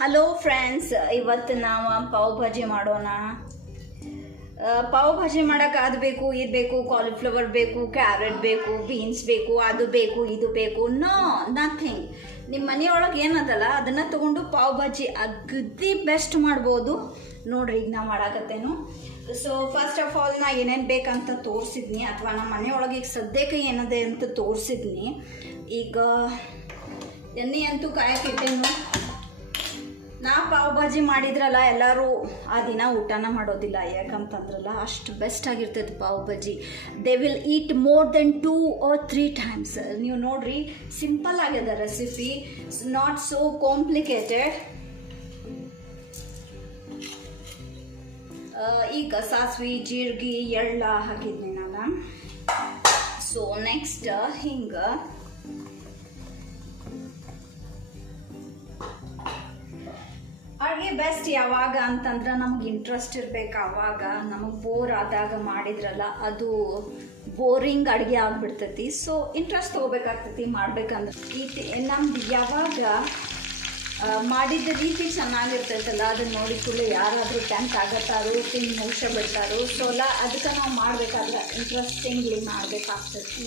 Hello friends, ಇವತ್ತು ನಾವು ಪಾವ್ ಭಾಜಿ ಮಾಡೋಣ. ಪಾವ್ ಭಾಜಿ ಮಾಡೋಕೆ ಅದು ಬೇಕು, ಇದು ಬೇಕು, ಕಾಲಿಫ್ಲವರ್ ಬೇಕು, ಕ್ಯಾರೆಟ್ ಬೇಕು, ಬೀನ್ಸ್ ಬೇಕು, ಅದು ಬೇಕು, ಇದು ಬೇಕು. No, nothing. ನಿಮ್ಮ ಮನೆಯೊಳಗೆ ಏನದಲ್ಲ ಅದನ್ನು ತೊಗೊಂಡು ಪಾವ್ ಭಾಜಿ ಅಗದಿ ಬೆಸ್ಟ್ ಮಾಡ್ಬೋದು. ನೋಡ್ರಿ, ಈಗ ನಾ ಮಾಡಾಕತ್ತೇನು. ಸೊ ಫಸ್ಟ್ ಆಫ್ ಆಲ್ ನಾ ಏನೇನು ಬೇಕಂತ ತೋರಿಸಿದ್ನಿ, ಅಥವಾ ನಮ್ಮ ಮನೆಯೊಳಗೆ ಈಗ ಸದ್ಯಕ್ಕೆ ಏನದೆ ಅಂತ ತೋರಿಸಿದ್ನಿ. ಈಗ ಎಣ್ಣೆ ಅಂತೂ ಕಾಯಕ್ಕಿಟ್ಟೇನು. ನಾ ಪಾವ್ ಭಾಜಿ ಮಾಡಿದ್ರಲ್ಲ, ಎಲ್ಲರೂ ಆ ದಿನ ಊಟನ ಮಾಡೋದಿಲ್ಲ. ಯಾಕಂತಂದ್ರಲ್ಲ, ಅಷ್ಟು ಬೆಸ್ಟ್ ಆಗಿರ್ತೈತೆ pav bhaji. They will eat more than 2 or 3 times. ನೀವು ನೋಡ್ರಿ, ಸಿಂಪಲ್ ಆಗ್ಯದ ರೆಸಿಪಿ, ನಾಟ್ ಸೋ ಕಾಂಪ್ಲಿಕೇಟೆಡ್. ಈಗ ಸಾಸಿವೆ, ಜೀರಿಗೆ, ಎಳ್ಳ ಹಾಕಿದ್ನಿ ನಾನು. ಸೊ ನೆಕ್ಸ್ಟ್ ಹಿಂಗೆ ಅಡುಗೆ ಬೆಸ್ಟ್ ಯಾವಾಗ ಅಂತಂದ್ರೆ ನಮ್ಗೆ ಇಂಟ್ರೆಸ್ಟ್ ಇರ್ಬೇಕು. ಆವಾಗ ನಮಗೆ ಬೋರ್ ಆದಾಗ ಮಾಡಿದ್ರಲ್ಲ, ಅದು ಬೋರಿಂಗ್ ಅಡುಗೆ ಆಗ್ಬಿಡ್ತೈತಿ. ಸೊ ಇಂಟ್ರೆಸ್ಟ್ ತೊಗೋಬೇಕಾಗ್ತೈತಿ ಮಾಡ್ಬೇಕಂದ್ರೆ. ನಮ್ದು ಯಾವಾಗ ಮಾಡಿದ ರೀತಿ ಚೆನ್ನಾಗಿರ್ತೈತಲ್ಲ, ಅದನ್ನ ನೋಡಿ ಕೂಡಲೇ ಯಾರಾದರೂ ಟೆಂಟ್ ಆಗತ್ತಾರೋ, ತಿಂದು ಮುಗಿಸ ಬಿಡ್ತಾರೋ. ಸೊ ಅದಕ್ಕೆ ನಾವು ಮಾಡಬೇಕಾದ್ರೆ ಇಂಟ್ರೆಸ್ಟಿಂಗ್ಲಿ ಮಾಡಬೇಕಾಗ್ತೈತಿ.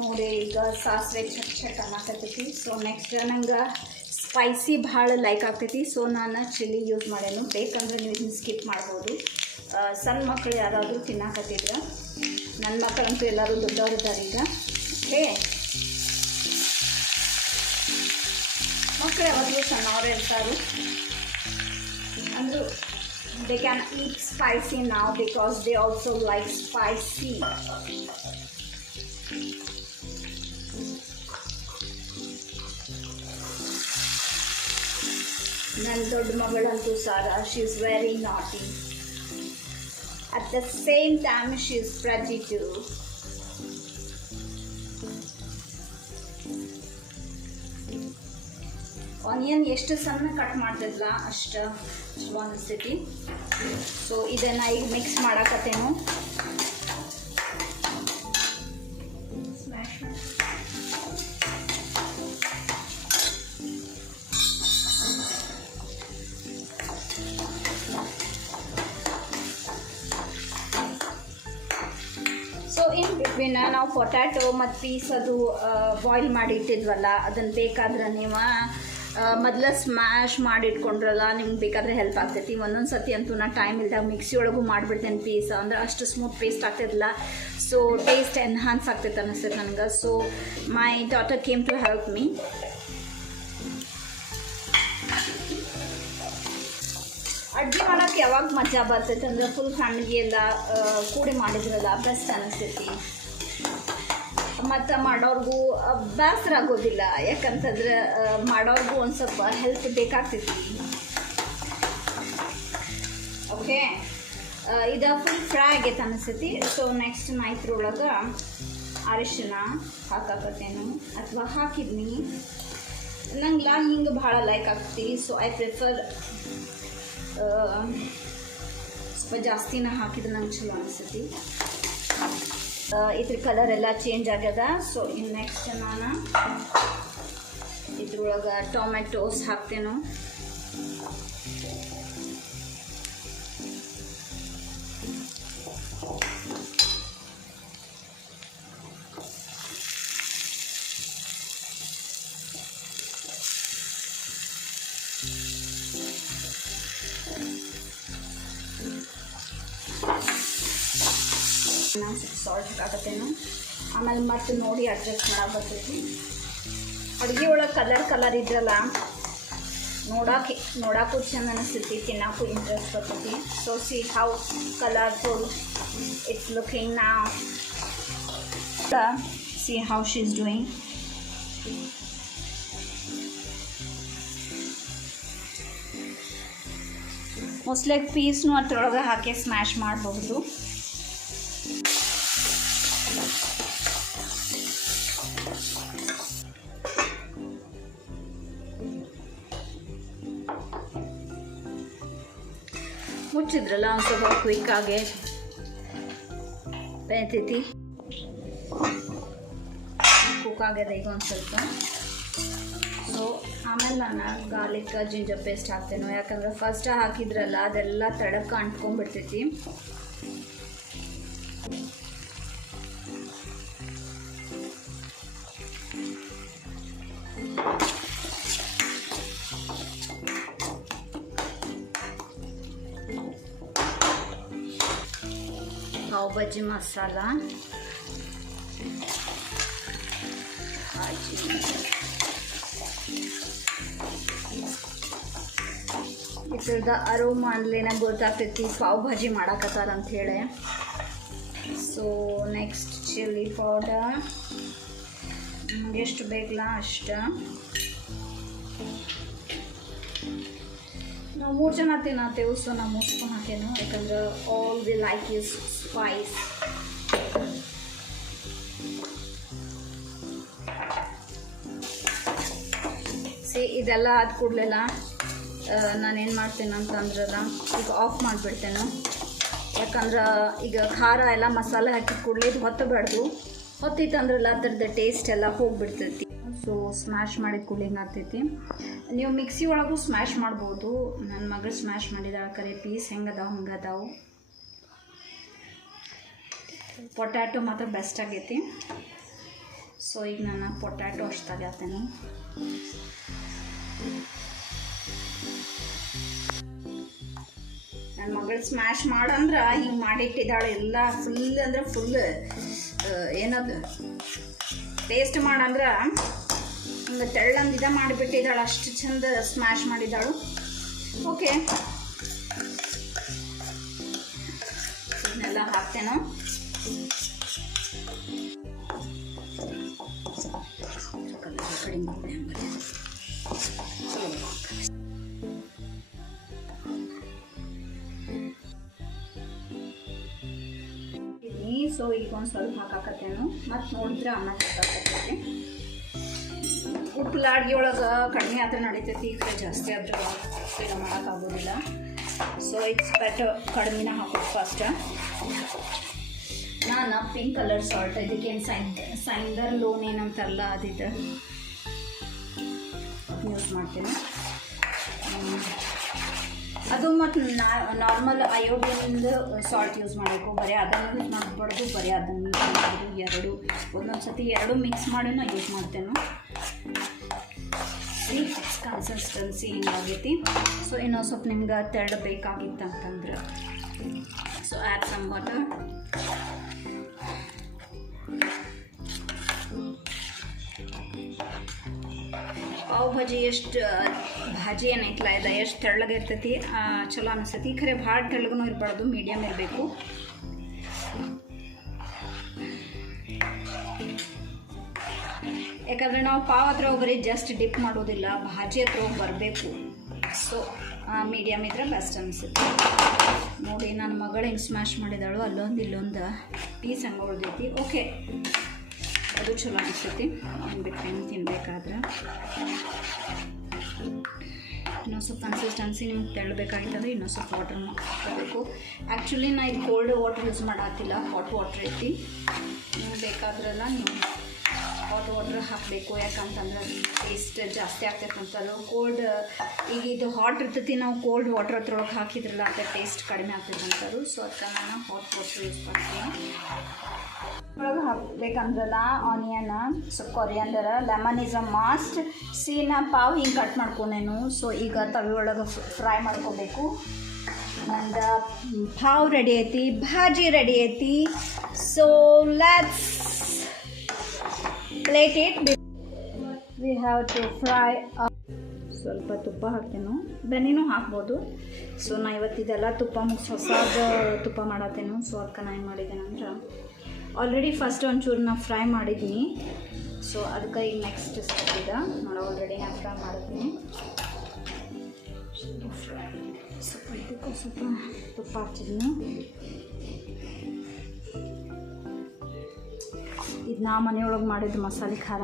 ನೋಡಿ, ಈಗ ಸಾಸಿವೆ ಚಟ್ ಅನ್ನಕತ್ತೈತಿ. ಸೊ ನೆಕ್ಸ್ಟ್ ನಂಗೆ ಸ್ಪೈಸಿ ಭಾಳ ಲೈಕ್ ಆಗ್ತೈತಿ. ಸೊ ನಾನು ಚಿಲ್ಲಿ ಯೂಸ್ ಮಾಡೇನು. ಬೇಕಂದ್ರೆ ನೀವು ಇದನ್ನ ಸ್ಕಿಪ್ ಮಾಡ್ಬೋದು. ಸಣ್ಣ ಮಕ್ಕಳು ಯಾರಾದರೂ ತಿನ್ನಾಕತ್ತಿದ್ರೆ, ನನ್ನ ಮಕ್ಕಳಂತೂ ಎಲ್ಲರೂ ದೊಡ್ಡವರಿದ್ದಾರೆ ಈಗ. ಓಕೆ, ಮಕ್ಕಳು ಯಾವಾಗಲೂ ಸಣ್ಣವರೇ ಇರ್ತಾರೆ. ಅಂದರೂ they can eat spicy now because they also like spicy. ನನ್ನ ದೊಡ್ಡ ಮಗಳಂತೂ Sara, she is very naughty. At the same time she is pretty too. Onion ಎಷ್ಟು ಸಣ್ಣ ಕಟ್ ಮಾಡ್ತಿದ್ಲ ಅಷ್ಟು ಅನಿಸ್ತೈತಿ. ಸೊ ಇದನ್ನು ಈಗ ಮಿಕ್ಸ್ ಮಾಡಾಕತ್ತೇನು. ಸೊ ಇನ್ ಬಿಟ್ವೀನ್ ನಾವು ಪೊಟ್ಯಾಟೊ ಮತ್ತು ಪೀಸ್ ಅದು ಬಾಯ್ಲ್ ಮಾಡಿ ಇಟ್ಟಿದ್ವಲ್ಲ, ಅದನ್ನು ಬೇಕಾದ್ರೆ ನೀವು ಮೊದಲ ಸ್ಮ್ಯಾಶ್ ಮಾಡಿಟ್ಕೊಂಡ್ರಲ್ಲ, ನಿಮ್ಗೆ ಬೇಕಾದರೆ ಹೆಲ್ಪ್ ಆಗ್ತೈತಿ. ಒಂದೊಂದು ಸತಿ ಅಂತೂ ನಾ ಟೈಮ್ ಇಲ್ದಾಗ ಮಿಕ್ಸಿ ಒಳಗೂ ಮಾಡಿಬಿಡ್ತೇನೆ ಪೀಸ್, ಅಂದ್ರೆ ಅಷ್ಟು ಸ್ಮೂತ್ ಪೇಸ್ಟ್ ಆಗ್ತೈತಿಲ್ಲ. ಸೊ ಟೇಸ್ಟ್ ಎನ್ಹಾನ್ಸ್ ಆಗ್ತೈತೆ ಅನ್ನಿಸ್ತೈತೆ ನನಗೆ. So my daughter came to help me. ಅಡುಗೆ ಮಾಡೋಕ್ಕೆ ಯಾವಾಗ ಮಜಾ ಬರ್ತೈತೆ ಅಂದ್ರೆ ಫುಲ್ ಫ್ಯಾಮಿಲಿ ಎಲ್ಲ ಕೂಡಿ ಮಾಡಿದ್ರಲ್ಲ, ಬೆಸ್ಟ್ ಅನ್ನಿಸ್ತೈತಿ. ಮತ್ತು ಮಾಡೋರ್ಗೂ ಬೇಸರ ಆಗೋದಿಲ್ಲ. ಯಾಕಂತಂದ್ರೆ ಮಾಡೋರ್ಗೂ ಒಂದು ಸ್ವಲ್ಪ ಹೆಲ್ಪ್ ಬೇಕಾಗ್ತೈತಿ. ಓಕೆ, ಇದು ಫುಲ್ ಫ್ರೈ ಆಗೈತೆ ಅನ್ನಿಸ್ತೈತಿ. ಸೊ ನೆಕ್ಸ್ಟ್ ನಾ ಇದ್ರೊಳಗೆ ಅರಿಶಿನ ಹಾಕಾಕತ್ತೇನು, ಅಥವಾ ಹಾಕಿದ್ನಿ. ನಂಗೆ ಹಿಂಗೆ ಭಾಳ ಲೈಕ್ ಆಗ್ತೈತಿ. ಸೊ ಐ ಪ್ರಿಫರ್ ಸ್ವಲ್ಪ ಜಾಸ್ತಿನ ಹಾಕಿದ್ರೆ ನಂಗೆ ಚಲೋ ಅನಿಸ್ತೈತಿ. ಇದ್ರ ಕಲರ್ ಎಲ್ಲ ಚೇಂಜ್ ಆಗ್ಯದ. ಸೊ ಇನ್ನು ನೆಕ್ಸ್ಟ್ ನಾನು ಇದ್ರೊಳಗೆ ಟೊಮೆಟೋಸ್ ಹಾಕ್ತೇನು. ನಾನು ಸ್ವಲ್ಪ ಸಾಲ್ಟ್ ಹಾಕಾಕತ್ತೇನು. ಆಮೇಲೆ ಮತ್ತೆ ನೋಡಿ ಅಡ್ಜಸ್ಟ್ ಮಾಡಕ್ಕೆ ಬರ್ತೈತಿ. ಅಡುಗೆ ಒಳಗೆ ಕಲರ್ ಇದ್ರಲ್ಲ, ನೋಡೋಕ್ಕೂ ಚೆಂದ ಅನಿಸ್ತೈತಿ, ತಿನ್ನೋಕ್ಕೂ ಇಂಟ್ರೆಸ್ಟ್ ಬರ್ತೈತಿ. So see how colourful it's looking now. See how she is doing. Mostly ಪೀಸ್ನು ಅದ್ರೊಳಗೆ ಹಾಕಿ ಸ್ಮ್ಯಾಶ್ ಮಾಡಬಹುದು. ಮುಚ್ಚಿದ್ರಲ್ಲ, ಒಂದು ಸ್ವಲ್ಪ ಕ್ವಿಕ್ಕಾಗೆ ಬೇಯ್ತೈತಿ. ಕುಕ್ ಆಗ್ಯದ ಈಗ ಒಂದು ಸ್ವಲ್ಪ. ಸೊ ಆಮೇಲೆ ನಾನು ಗಾರ್ಲಿಕ್ ಜಿಂಜರ್ ಪೇಸ್ಟ್ ಹಾಕ್ತೇನೆ, ಯಾಕಂದ್ರೆ ಫಸ್ಟ್ ಹಾಕಿದ್ರಲ್ಲ ಅದೆಲ್ಲ ತಡಕ್ಕೆ ಅಂಟ್ಕೊಂಡ್ಬಿಡ್ತೈತಿ. ಪಾವ್ ಭಾಜಿ ಮಸಾಲ, ಇದ್ರದ ಅರೋಮಾ ಅಂದ್ಲೇನ ಗೊತ್ತಾಗ್ತೈತಿ ಪಾವ್ ಭಾಜಿ ಮಾಡಾಕತ್ತಾರ ಅಂತ ಹೇಳಿ. ಸೊ ನೆಕ್ಸ್ಟ್ ಚಿಲ್ಲಿ ಪೌಡರ್ ಎಷ್ಟು ಬೇಕಲ್ಲ ಅಷ್ಟು. ನಾವು 3 ಜನ ತಿನ್ನತ್ತೇವೆ, ಸೊ ನಾವು 3 ಸ್ಪೂನ್ ಹಾಕೇನು, ಯಾಕಂದ್ರೆ all we like is Spice. ಇದೆಲ್ಲ ಆದ ಕೂಡಲೆಲ್ಲ ನಾನೇನು ಮಾಡ್ತೇನೆ ಅಂತಂದ್ರಲ್ಲ ಈಗ ಆಫ್ ಮಾಡಿಬಿಡ್ತೇನೆ, ಯಾಕಂದ್ರೆ ಈಗ ಖಾರ ಎಲ್ಲ ಮಸಾಲೆ ಹಾಕಿದ ಕೂಡಲೇ ಇದು ಹೊತ್ತಬಾರ್ದು. ಹೊತ್ತಿತ್ತಂದ್ರಲ್ಲ ಅದರದ್ದು ಟೇಸ್ಟ್ ಎಲ್ಲ ಹೋಗ್ಬಿಡ್ತೈತಿ. ಸೊ ಸ್ಮ್ಯಾಶ್ ಮಾಡಿದ ಕೂಡಲೇ ಹಿಂಗಾಗ್ತೈತಿ. ನೀವು ಮಿಕ್ಸಿ ಒಳಗೂ ಸ್ಮ್ಯಾಶ್ ಮಾಡ್ಬೋದು. ನನ್ನ ಮಗಳು ಸ್ಮ್ಯಾಶ್ ಮಾಡಿದಾಳೆ, ಕರೆ ಪೀಸ್ ಹೆಂಗದಾವು ಹಂಗದಾವು. ಪೊಟ್ಯಾಟೊ ಮಾತ್ರ ಬೆಸ್ಟ್ ಆಗೈತಿ. ಸೊ ಈಗ ನಾನು ಪೊಟ್ಯಾಟೊ ಅಷ್ಟಾಗಿ ಹಾಕ್ತೇನೆ. ನನ್ನ ಮಗಳು ಸ್ಮ್ಯಾಶ್ ಮಾಡಂದ್ರೆ ಹಿಂಗೆ ಮಾಡಿಟ್ಟಿದ್ದಾಳೆ, ಎಲ್ಲ ಫುಲ್ ಅಂದ್ರೆ ಫುಲ್ ಏನದು ಟೇಸ್ಟ್ ಮಾಡಂದ್ರೆ ಹಿಂಗೆ ತೆಳ್ಳಂದು ಮಾಡಿಬಿಟ್ಟಿದ್ದಾಳೆ, ಅಷ್ಟು ಚಂದ ಸ್ಮ್ಯಾಶ್ ಮಾಡಿದ್ದಾಳು. ಓಕೆ, ಇದನ್ನೆಲ್ಲ ಹಾಕ್ತೇನೆ. ಸೊ ಈಗ ಒಂದು ಸ್ವಲ್ಪ ಹಾಕಾಕತ್ತೇನು, ಮತ್ತು ನೋಡಿದ್ರೆ ಆಮೇಲೆ ಹಾಕಾಕತ್ತೈತಿ. ಉಪ್ಪು ಲಾಡ್ಗೆ ಒಳಗೆ ಕಡಿಮೆ ಆದ್ರೆ ನಡೀತೈತಿ, ಈ ಕಡೆ ಜಾಸ್ತಿ ಆದ್ರೆ ಏನೋ ಮಾಡೋಕ್ಕಾಗೋದಿಲ್ಲ. ಸೊ ಇಟ್ಸ್ ಬೆಟರ್ ಕಡಿಮೆನ ಹಾಕೋದು ಫಸ್ಟ್. ನಾನು ಪಿಂಕ್ ಕಲರ್ ಸಾಲ್ಟ್, ಇದಕ್ಕೇನು ಸೈಂದರ್ ಲೋನ್ ಏನಂತಾರಲ್ಲ ಅದಿದೆ ಯೂಸ್ ಮಾಡ್ತೀನಿ. ಅದು ಮತ್ತು ನಾರ್ಮಲ್ ಅಯೋಡಿನಿಂದ ಸಾಲ್ಟ್ ಯೂಸ್ ಮಾಡಬೇಕು. ಬರೀ ಅದನ್ನು ಯೂಸ್ ಮಾಡಬಾರ್ದು, ಬರೀ ಅದನ್ನು ಯೂಸ್ ಮಾಡಬಾರ್ದು. ಎರಡು ಒಂದೊಂದು ಸತಿ ಎರಡು ಮಿಕ್ಸ್ ಮಾಡಿ ನಾನು ಯೂಸ್ ಮಾಡ್ತೇನೆ. ಕನ್ಸಿಸ್ಟೆನ್ಸಿ ಹಿಂಗಾಗೈತಿ. ಸೊ ಇನ್ನೊಂದು ಸ್ವಲ್ಪ ನಿಮ್ಗೆ ತೆರಳು ಬೇಕಾಗಿತ್ತು ಅಂತಂದ್ರೆ so add some water. Pav bhaji ಎಷ್ಟು ಭಾಜಿ ಏನೈತಲ್ಲ ಇದು ಎಷ್ಟು ತೆಳ್ಳಗಿರ್ತೈತಿ ಚಲೋ ಅನಿಸ್ತೈತಿ. ಖರೆ ಭಾಳ ತೆಳ್ಳಗೂ ಇರಬಾರ್ದು, ಮೀಡಿಯಮ್ ಇರಬೇಕು. ಯಾಕಂದರೆ ನಾವು ಪಾವ್ ಹತ್ರ ಬರೀ ಜಸ್ಟ್ ಡಿಪ್ ಮಾಡೋದಿಲ್ಲ, ಭಾಜಿ ಹತ್ರ ಹೋಗಿ ಬರಬೇಕು. ಸೊ ಮೀಡಿಯಮ್ ಇದ್ರೆ ಬೆಸ್ಟ್ ಅನಿಸುತ್ತೆ. ನೋಡಿ ನನ್ನ ಮಗಳು ಹೆಂಗೆ ಸ್ಮ್ಯಾಶ್ ಮಾಡಿದಾಳು, ಅಲ್ಲೊಂದು ಇಲ್ಲೊಂದು ಪೀಸ್ ಹಂಗೆ ಉಳಿದೈತಿ. ಓಕೆ, ಅದು ಚಲೋ ಅನಿಸ್ತೈತಿ ಬಿಟ್ಟು ತಿನ್ಬೇಕಾದ್ರೆ. ಇನ್ನೊಂದು ಸ್ವಲ್ಪ ಕನ್ಸಿಸ್ಟೆನ್ಸಿ ನಿಮ್ಗೆ ತೆಳ್ಳಬೇಕಾಗಿತ್ತಂದ್ರೆ ಇನ್ನೊಂದು ಸ್ವಲ್ಪ ವಾಟರ್ ಹಾಕಬೇಕು. ಆ್ಯಕ್ಚುಲಿ ನಾ ಇದು ಕೋಲ್ಡ್ ವಾಟರ್ ಯೂಸ್ ಮಾಡಾತಿಲ್ಲ, ಹಾಟ್ ವಾಟರ್ ಐತಿ. ನಿಮ್ಗೆ ಬೇಕಾದ್ರೆಲ್ಲ ನೀವು ಹಾಟ್ ವಾಟರ್ ಹಾಕಬೇಕು, ಯಾಕಂತಂದ್ರೆ ಟೇಸ್ಟ್ ಜಾಸ್ತಿ ಆಗ್ತೈತೆ ಅಂತಾರೆ. ಕೋಲ್ಡ್ ಈಗ ಇದು ಹಾಟ್ ಇರ್ತೈತಿ, ನಾವು ಕೋಲ್ಡ್ ವಾಟರ್ ಹತ್ರೊಳಗೆ ಹಾಕಿದ್ರಲ್ಲ ಅದರ ಟೇಸ್ಟ್ ಕಡಿಮೆ ಆಗ್ತೈತೆ ಅಂತಾರೆ. ಸೊ ಅದಕ್ಕೆ ನಾನು ಹಾಟ್ ವಾಟರ್ ಯೂಸ್ ಮಾಡ್ತೀನಿ. ಒಳಗೆ ಹಾಕಬೇಕಂದ್ರಲ್ಲ ಆನಿಯನ್, ಸ್ವಲ್ಪ coriander, lemon is a must. ನಾ ಪಾವ್ ಹಿಂಗೆ ಕಟ್ ಮಾಡ್ಕೊಂಡೇನು. ಸೊ ಈಗ ತವಿ ಒಳಗೆ ಫ್ರೈ ಮಾಡ್ಕೋಬೇಕು. ನಂದು ಪಾವ್ ರೆಡಿ ಐತಿ, ಭಾಜಿ ರೆಡಿ ಐತಿ. So let's plate it. We have to fry. ಸ್ವಲ್ಪ ತುಪ್ಪ ಹಾಕ್ತೇನು, ಬೆಣ್ಣೆನೂ ಹಾಕ್ಬೋದು. ಸೊ ನಾ ಇವತ್ತಿದೆಲ್ಲ ತುಪ್ಪ ಮುಗಿಸಿ ಹೊಸದು ತುಪ್ಪ ಮಾಡತ್ತೇನು. ಸೊ ಅದಕ್ಕೆ ನಾನು ಏನು ಮಾಡಿದ್ದೇನೆ ಅಂದ್ರೆ ಆಲ್ರೆಡಿ ಫಸ್ಟ್ ಒಂಚೂರು ನಾನು ಫ್ರೈ ಮಾಡಿದ್ದೀನಿ. ಸೊ ಅದಕ್ಕೆ ಈಗ ನೆಕ್ಸ್ಟ್ ಸ್ಟೆಪ್ ಇದೆ ನೋಡಿ, ಆಲ್ರೆಡಿ ನಾನು ಫ್ರೈ ಮಾಡಿದ್ದೀನಿ. ಸ್ವಲ್ಪ ತುಪ್ಪ ಹಾಕ್ತಿದ್ದೀನಿ. ಇದು ನಾ ಮನೆಯೊಳಗೆ ಮಾಡಿದ್ದು ಮಸಾಲೆ ಖಾರ.